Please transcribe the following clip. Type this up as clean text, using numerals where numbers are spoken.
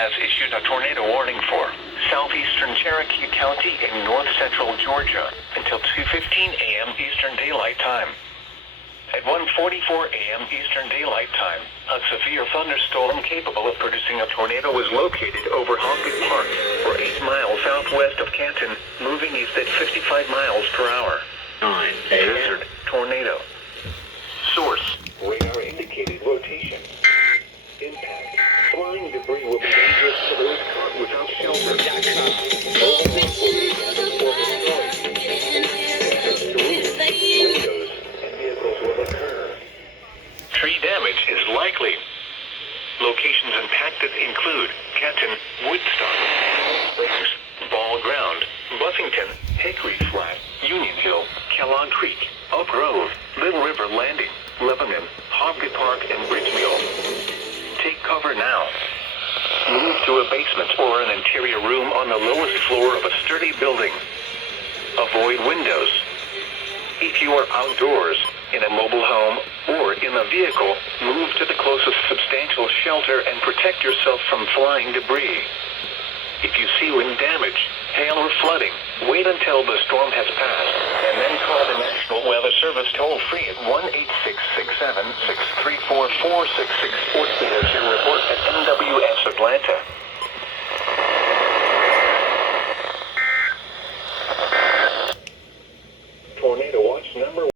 has issued a tornado warning for southeastern Cherokee County and north-central Georgia until 2:15 a.m. Eastern Daylight Time. At 1:44 a.m. Eastern Daylight Time, a severe thunderstorm capable of producing a tornado was located over Honkett Park, or 8 miles southwest of Canton, moving east at 55 miles per hour. 9 Hazard tornado. Source: radar indicated rotation. Impact: flying debris will be dangerous to those caught without shelter. Windows and vehicles will occur. Tree damage is likely. Locations impacted include Canton, Woodstock, Springs, Ball Ground, Buffington, Hickory Flat, Union Hill, Kellogg Creek, Oak Grove, Little River Landing, Lebanon, Honkett Park, and Bridge Mill. Take cover now. Move to a basement or an interior room on the lowest floor of a sturdy building. Avoid windows. If you are outdoors, in a mobile home, or in a vehicle, move to the closest substantial shelter and protect yourself from flying debris. If you see wind damage, hail or flooding, wait until the storm has passed, and then call the National Weather Service toll-free at 1-866-7-634-466 or send us your report at NWS Atlanta.